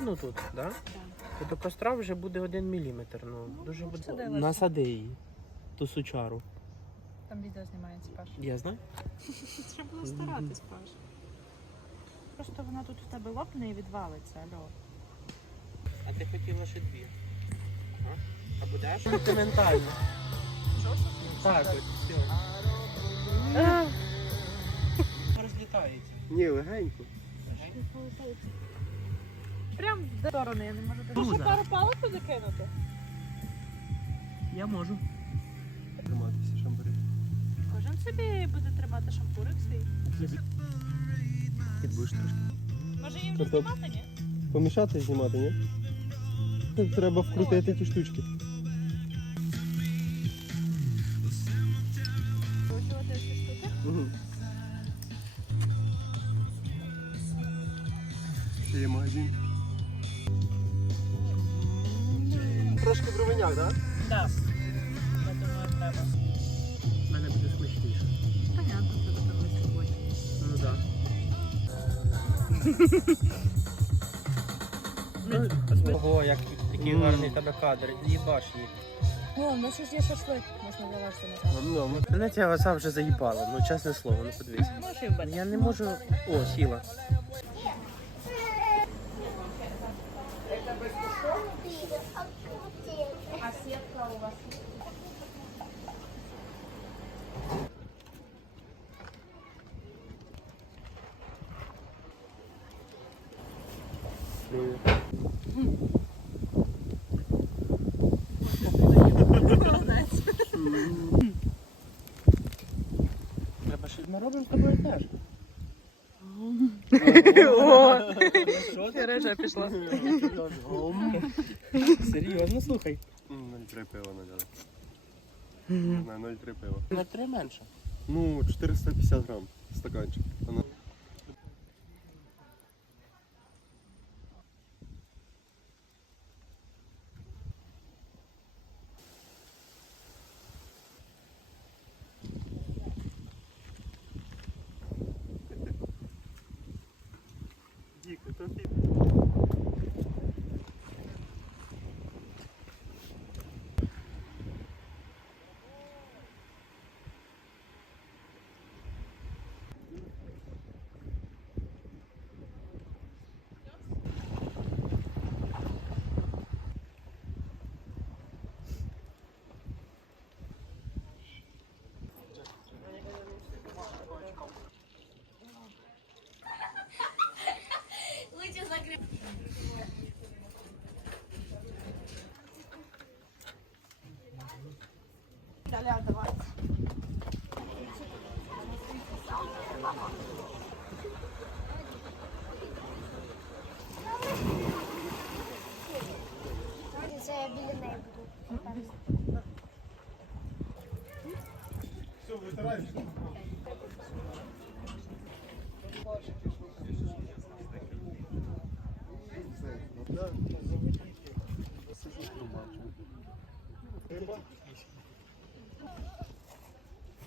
Ну тут, так? Да? То до костра вже буде один міліметр. Ну, дуже буде. Насади її. Ту сучару. Там відео знімається Паш. Я знаю. Треба було старатись, Паш. Просто вона тут у тебе лопне і відвалиться, альо. А ти хотіла ще дві. А, а будеш? Сентиментально. Так, от все. Розлітається. Ні, легенько. Прям в сторону, я не можу Дуже. Може пару палок туди кинути? Я можу. Триматися шамбурі. Кожен собі буде тримати шампурик свій. Ти будеш трошки. Може її вже Тобто- знімати, ні? Помішати і знімати, ні? Це Треба вкрутити ті штучки. Вкручувати ці штуки? Угу. Ще є магазин. Бровиняк, так? Так. Я думаю, треба. У мене буде смачніше. Понятно, що того сьогодні. Ну так. Ого, як який гарний тебе кадр. Їбаш її. О, у нас ж є шашлик. Можна залишити назад. Ну, Мене ця оса вже заїбала, ну чесне слово, ну подивись. Може. Я не можу. О, сіла. Ще з тобою теж. О, Що пішла. Серйозно, слухай. 0,3 пива наляли. На 0,3 пива. На 3 менше. Ну, 450 грам стаканчик. possible. То давай. Це я біля неї буду.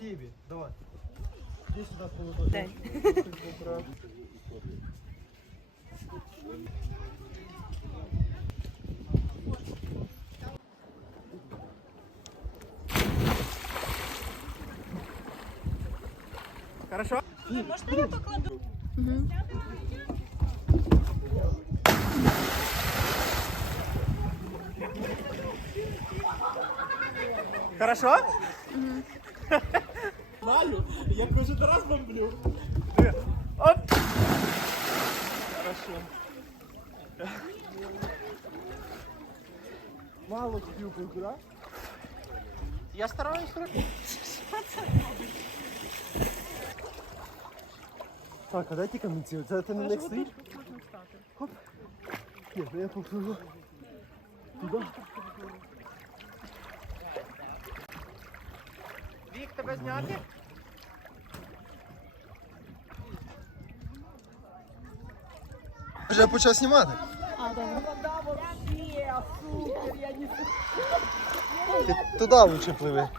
Фібі, давай. Іди сюди полоточок. День. Хорошо? Можна я покладу? Хорошо? Я кожен раз бомблю. Оп! Хорошо. Мало купив, да? Я стараюсь. Так, а дайте камінці. Це ти на них стоїш? Ні, ну я попробую. Туди. Вік, тебе зняти? Вже почав знімати. Ти туди лучше пливи.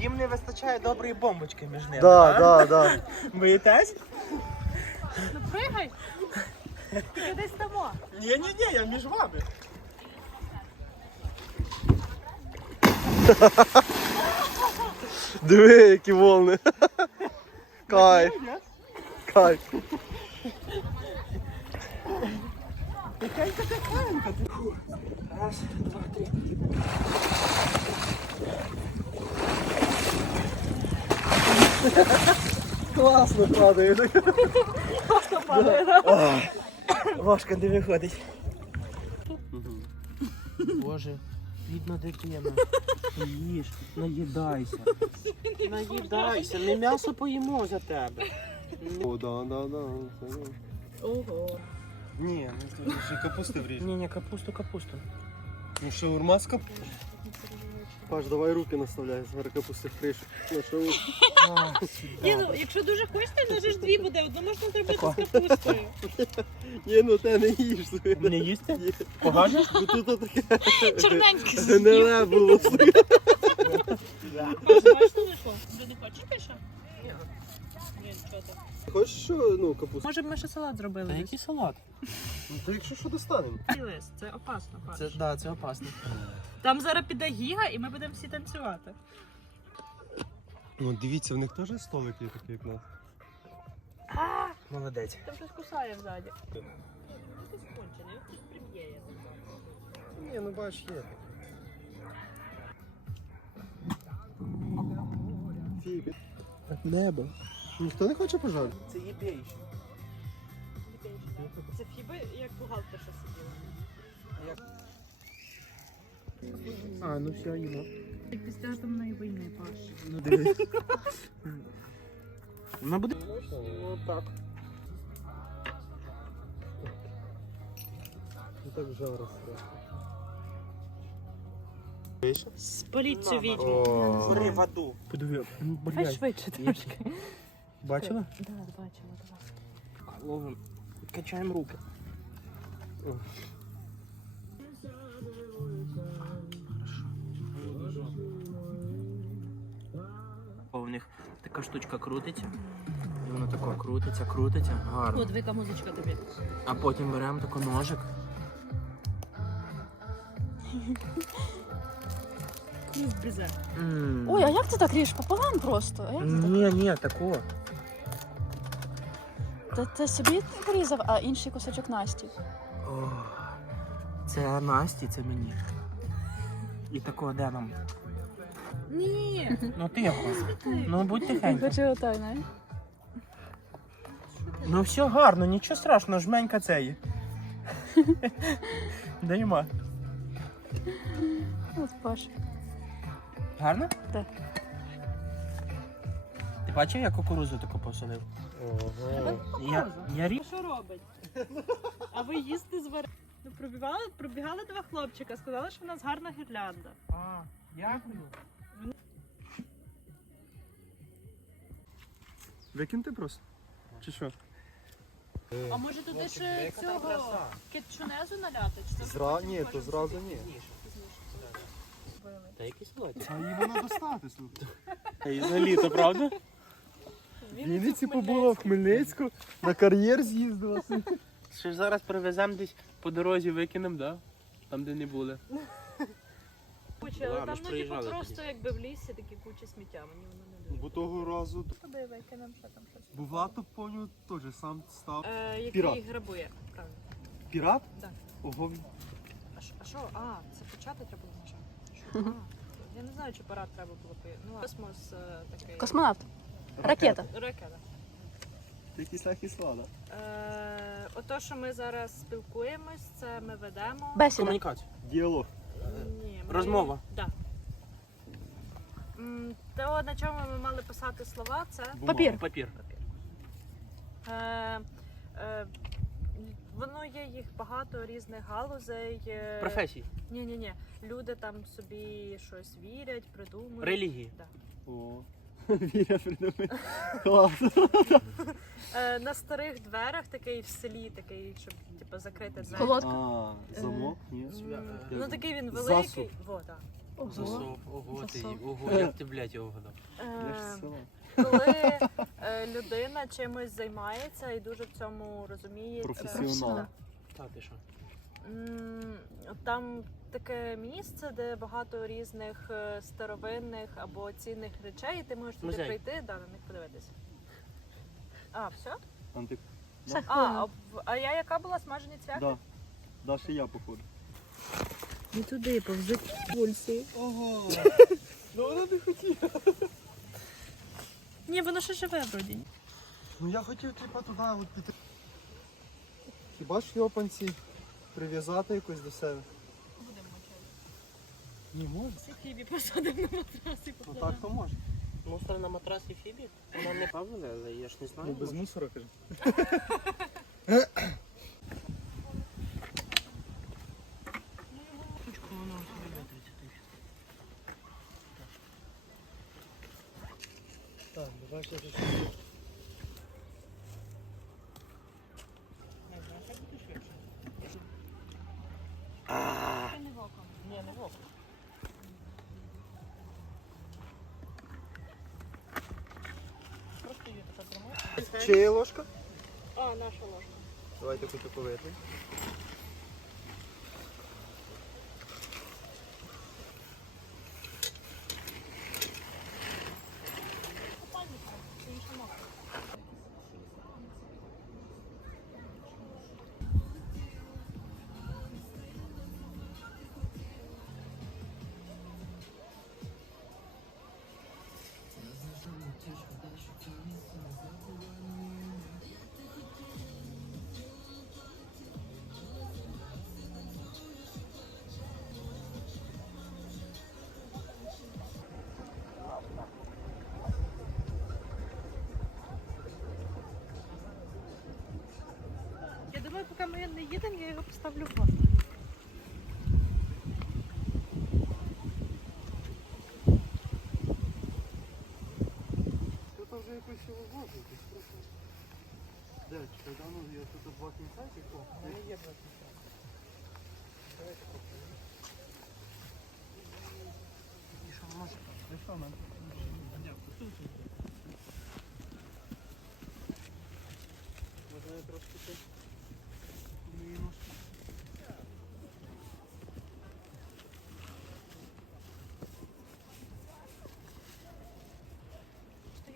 Їм не вистачає доброї бомбочки між ними. Да, так? да, да. Боїтесь? Ну пригай! Ти десь тамо. Ні, ні, ні, я між вами. Диви, які волни. Кайф. Кайф. Раз, два, три. Класно падає. Важко не виходить. Боже, бідна дитина. Їж, наїдайся. Наїдайся, ми м'ясо поїмо за тебе. О, да, да, да. Ого. Ні, ну це ще капусти вріж. Ні, ні, капусту, капусту. Ну шаурма з кап... Паш, давай руки наставляй, зараз капусти в кришу. На. Ні, ну якщо дуже хочете, то ж дві буде. Одну можна зробити з капустою. Ні, ну те не їж. слухай. Не їсти? Ні. Погано? Ну тут таке Чорненьке гниле було. слухай. Бачиш, вийшло? Ти не хочеш більше? Ні. Ти. Хочеш що, ну, капусту? Може б ми ще салат зробили? Та який салат? Ну, то якщо що достанемо. Лист, це опасно, Паш. Це, да, це опасно. Там зараз піде гіга і ми будемо всі танцювати. Ну, дивіться, в них теж столик є такий, як у нас. Молодець. Там щось кусає ззаді. Щось кончене, якийсь приб'є. Ні, ну бач, є. Фібі. Небо. Ніхто не хоче пожарити? Це єбейше. Це фіби, як бухгалтерша сиділа. А, ну все, їмо. Як після атомної війни, Паш. Ну дивись. Вона буде. Ну так. Ну так жарко. Спаліть цю відьму. Гори в аду. Подиви. Ну, Хай блядь. швидше трошки. Бачила? Да, бачила. Ловим. Качаємо руки. О, в них така штучка крутиться. І воно тако крутиться, крутиться. Гарно. От, яка музичка тобі. А потім беремо тако ножик. Клюв бізе. М. Ой, а як ти так ріж? Пополам просто. А як ти так? Ні, ні, такого. Та ти собі порізав, а інший кусочок Насті. О, це Насті, це мені. І такого де нам? Ні. Ну тихо. Ну будь тихенько. Хочу отой, не? Ну все гарно, нічого страшного, жменька це є. Даємо. От Паш. Гарно? Так. Ти бачив, я кукурузу таку посолив? Ого. Я, я ріж. Що робить? А ви їсти з варенням? Ну, пробігали, пробігали два хлопчика, сказали, що в нас гарна гірлянда. А, дякую. Викиньте просто? Чи що? А може туди ще цього кетчунезу наляти? Чи це Зра... Ні, то зразу ні. Та який солодкий. А її вона достати, слухай. І за літо, правда? В Вінниці побула в Хмельницьку, на кар'єр з'їздила. Ще ж зараз привеземо десь по дорозі викинемо, да? Там, де не були. Куча, але Ладно там ж, ну типу приїжджали просто якби в лісі такі кучі сміття, мені воно не дуже. Бо того разу Туди викинемо, що там щось. Бувато, помню, теж сам став. Е, який Пірат. грабує, правильно. Пірат? Так. Ого, А що- А що? А, це почати треба було нажати. Що? А, Я не знаю, чи парад треба було пи- Ну, космос е, такий. Космонавт. Ракета. Ракета. ти кисла кисла? Е, ото, що ми зараз спілкуємось, це ми ведемо. Бесіда. Комунікація. Діалог. Ні, ми... Розмова. Да. М, То, на чому ми мали писати слова, це Папір. Папір. е, е, воно є їх багато різних галузей. е, Професії. Ні, ні, ні. Люди там собі щось вірять, придумують. Релігії. Да. О. Віря придумає. Клас. Е, на старих дверях такий в селі, такий, щоб типу, закрити двері. Колодка. А, замок? Ні. Е, Ну такий він засув. великий. Во, да. Засов. Ого, ти, Засов. ого, як ти, блядь, його вгадав. Я ж Е, села. коли е, людина чимось займається і дуже в цьому розуміє. Професіонал. Та ти що? Там таке місце, де багато різних е, старовинних або цінних речей, і ти можеш туди Музей. прийти, да, на них подивитися. А, все? Антик. А, а, в- а я яка була смажені цвяхи? Да. Далі я походу. Не туди, повзи пульсі. Ого. Ну вона не хотіла. Ні, воно ще живе вроді. Ну я хотів типа туди от піти. Хіба шльопанці прив'язати якось до себе? Будемо мочати. Не можна. Фібі посадимо на матрас і Ну так то може. Мусор на матрасі Фібі? Вона не певна, але я ж не знаю. Ну без мусора кажу. Ручку вона собі витриться. Так, давай ще щось. Ні, не вовк. Просто її така є ложка? А, наша ложка. Давайте хочу поки ми не їдемо, я його поставлю в воду. Тут вже якось його важить. Де, чекай, да, ну я тут два кінця чи що? Вони є два кінця. Давайте попробуємо. І що, може? Ну що, нам?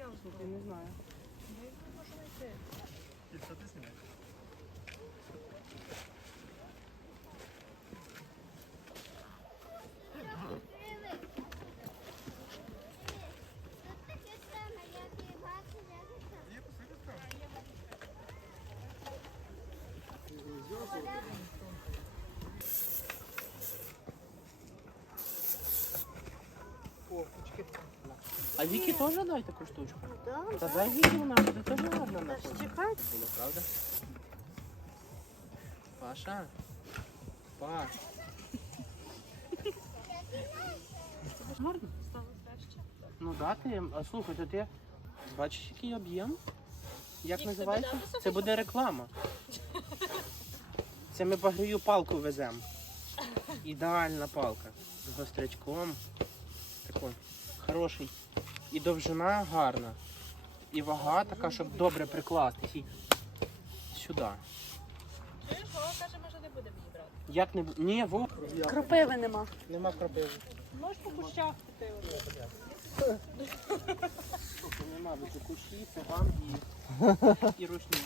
Стояв Я не знаю. Я його не можу знайти. І що ти знімаєш? Тут таке саме, як і бачиш, як і там. Є посилка? Кофточки. А Вікі теж дай таку штучку? Да, Та дай Вікі вона буде теж гарна на Та ж чекай. Було, правда? Паша? Паш. Гарно. Стало краще. Ну да, ти, а слухай, то ти бачиш, який об'єм? Як Їх називається? тобі дати Це буде реклама. Це ми багрію палку веземо. Ідеальна палка. З гострячком. Такий хороший. І довжина гарна. І вага така, щоб добре прикластись. І сюди. Чуєш, Вова каже, може не будемо її брати. Як не бу- Ні, вовк. Кропиви нема. Нема кропиви. Можеш по кущах піти. Нема від кущі, циган і, і рушні.